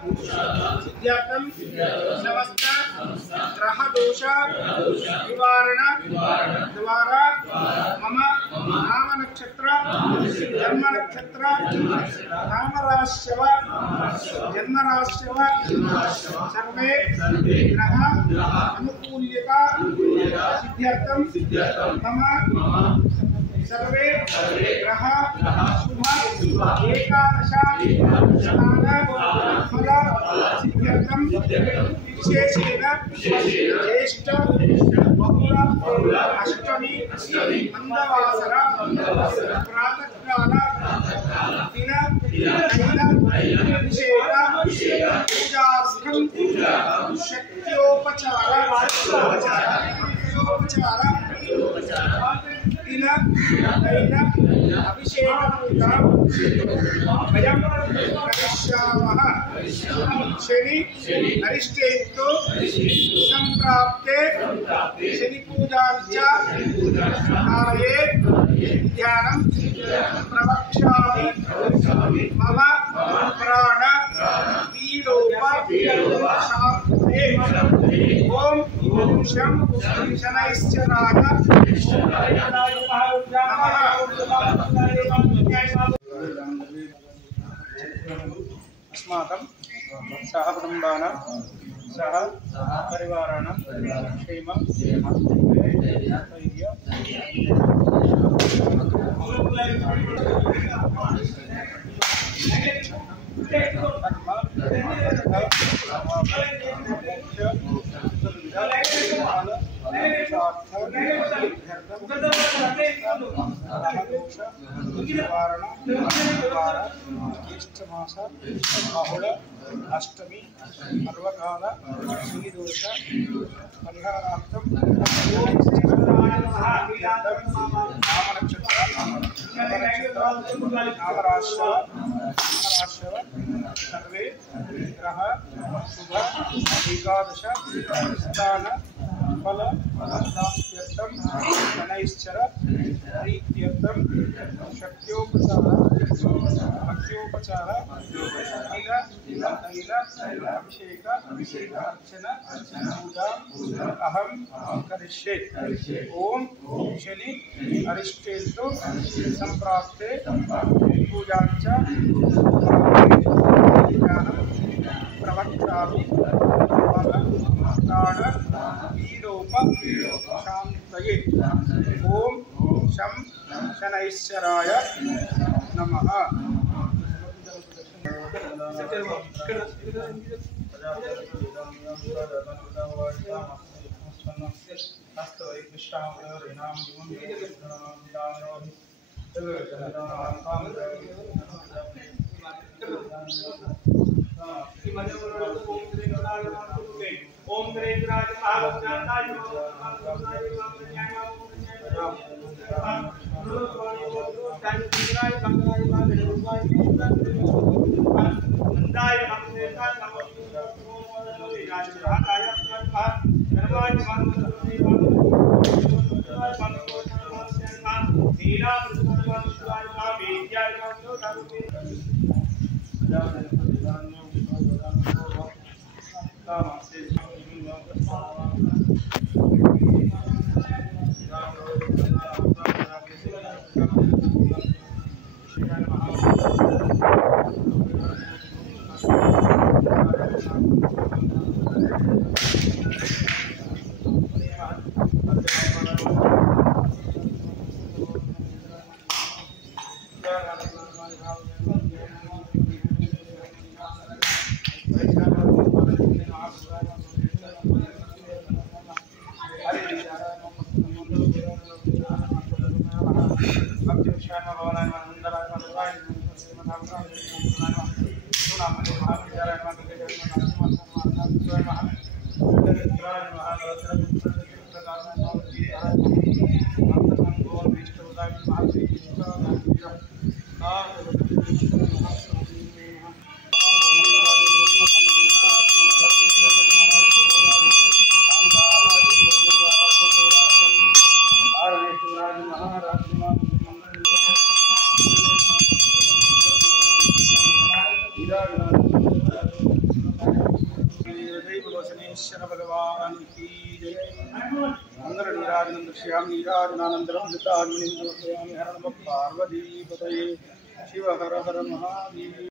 सिद्धार्थम समस्त ग्रह दोष निवारण द्वारा मम नाम नक्षत्र जन्म नक्षत्र नाम राशिव जन्म राशिव सर्वे ग्रह अनुकूल्यता सिद्धार्थम मम सर्वे ग्रह शुभ एकादश स्नान फल सिद्ध्यर्थम विशेषेण ज्येष्ठ बहुल अष्टमी मंदवासर प्रातःकाल दिन अभिषेक पूजार्थम शक्त्योपचार दिन अभिषेक पूजा वयं करिष्यामः। शनि अरिष्टेन्तु संप्राप्ते शनि पूजाञ्च कार्ये ध्यानं प्रवक्ष्यामि। मम प्राण पीडोपशान्तये ओम शं शनैश्चराय अस्माकं सह कुटुम्बानां सह परिवाराणां क्षेमं स्थैर्य ज्येष्ठमास बहुल अष्टमी सर्वकाल श्रीदोष परिहारार्थं सर्वे ग्रह शुभ एकादश स्नान फल दास्यर्थं शनैश्चर प्रीत्यर्थं शक्त्योपचार भक्त्योपचार तैल अभिषेक अर्चन पूजा अहं करिष्ये। ओम शनि अरिष्टेन्तु संप्राप्ते पूजाञ्च प्रवक्ष्यामि। प्राण पीडोपशान्तये ओम शं शनैश्चराय नमः। ओम ग्रेगराज महावज्ञाताय परमेश्वर भगवान की जय। मंगल नीराजनंद श्याम नीराजनानंदरम लताजमनिंदोषयामि हर नमः पार्वती पतये शिव हर हर महादेव।